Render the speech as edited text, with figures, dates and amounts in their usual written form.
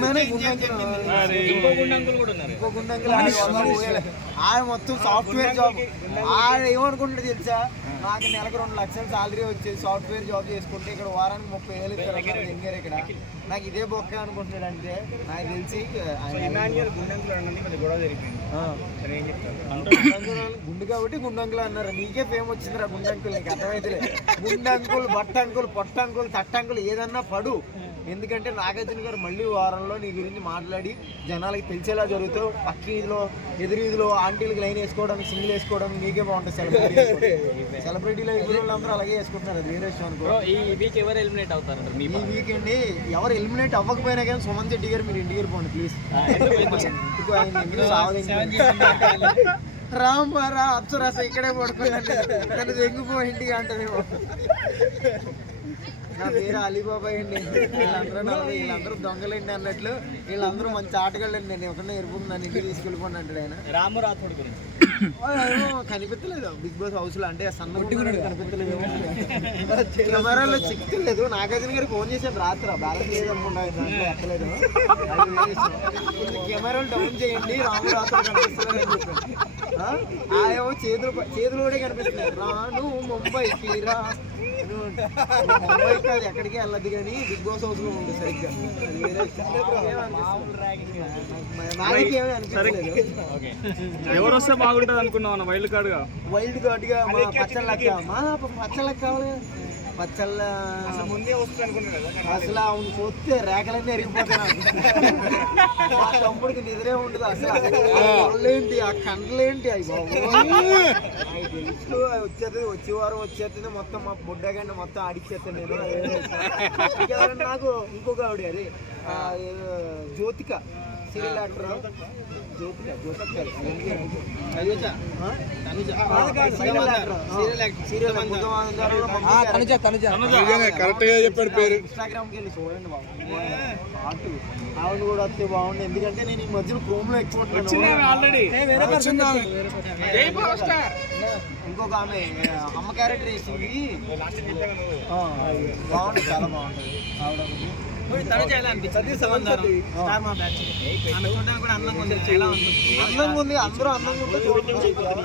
Mask man ఇంకో గుండంకులు ఆడ మొత్తం సాఫ్ట్వేర్ జాబ్. ఆడ ఏమనుకుంటాడు తెలుసా, నాకు నెలకు 2 లక్షలు సాలరీ వచ్చేది, సాఫ్ట్వేర్ జాబ్ చేసుకుంటే ఇక్కడ వారానికి 30,000 ఇస్తారు ఎంగారు ఇక్కడ. నాకు ఇదే బొక్క అనుకుంటున్నాడు. అంటే నాకు తెలిసి గుండు కాబట్టి గుండంకులు అన్నారు. నీకే ఫేమ్ వచ్చిందిరా గుండంకులు. నీకు అర్థమైతే గుండంకులు, బట్టంకులు, పొట్టంకులు, తట్టంకులు ఏదన్నా పడు. ఎందుకంటే నాగార్జున గారు మళ్ళీ వారంలో నీ గురించి మాట్లాడి జనాలకి తెలిసేలా జరుగుతావు. పక్కీదిలో ఎదురీదిలో ఆంటీలకు లైన్ వేసుకోవడానికి, సింగిల్ వేసుకోవడానికి నీకే బాగుంటుంది. సెలబ్రిటీలో ఎదురు వాళ్ళందరూ అలాగే వేసుకుంటున్నారు. అది వేరే విషయం అనుకో. ఈ వీక్ ఎవరు ఎలిమినేట్ అవుతారు? ఈ వీక్ అండి ఎవరు ఎలిమినేట్ అవ్వకపోయినా కానీ సుమన్ శెట్టి గారు మీరు ఇంటికి వెళ్ళిపోండి ప్లీజ్. రామారా అప్సరాస ఇక్కడే పడుకోండి, తను తెంగిపో ఇంటికి అంటదేమో. నా పేరు అలీబాబాయ్ అండి. వీళ్ళందరూ దొంగలండి అన్నట్లు. వీళ్ళందరూ మంచి ఆటగాళ్ళండి. నేను ఒకనే ఎరుపుకు నన్ను ఇంటికి తీసుకెళ్ళిపోండి అంటాడు ఆయన. రాము రాథోడ్ గురించి కనిపించలేదు బిగ్ బాస్ హౌస్ లో. అంటే సన్న కనిపించలేదు, కెమెరాలో చిక్కలేదు. నాగార్జున గారికి ఫోన్ చేసాను రాత్రి, బ్యాలెన్స్ లేదు అనుకుంటా, ఎక్కలేదు. కెమెరాలు డౌన్ చేయండి, రాము రాథోడ్ కనిపిస్తున్నారని చెప్పాను. ఏమో చేతులు కూడా కనిపిస్తున్నాయి. రాను ముంబైకి రా, ముంబై కాదు ఎక్కడికి వెళ్ళదు కానీ బిగ్ బాస్ హౌస్ లో ఉంది సరిగ్గా. ఎవరు వస్తే బాగుంటది అనుకున్నావు? వైల్డ్ కార్డ్ గా మా పచ్చళ్ళకి కావాలి. పచ్చళ్ళ ముందే వస్తుంది అనుకున్నాను. అసలు అవును చూస్తే రేఖలన్నీ ఎరిగిపోతాయి. మా తమ్ముడికి నిద్రే ఉండదు అసలు. ఏంటి ఆ కండ్లేంటి అవి తెలుసు వచ్చేది, వచ్చే వారం వచ్చేస్తుంది. మొత్తం మా బుడ్డగాండి మొత్తం అడిచేస్తాను నేను. నాకు ఇంకొక ఆవిడ అది జ్యోతిక సీరియల్ యాక్టర్. ఇన్స్టాగ్రామ్ కి వెళ్ళి చూడండి బాబు, ఆవిడ కూడా వస్తే బాగుంది. ఎందుకంటే నేను ఈ మధ్యన క్రోమ్ లో ఎక్కువ ఇంకొక ఆమె అమ్మ క్యారెక్టర్ వేసింది బాగుంది, చాలా బాగుంటుంది. ఆవిడ అందంగా ఉంది, అందరూ అందంగా ఉంటుంది.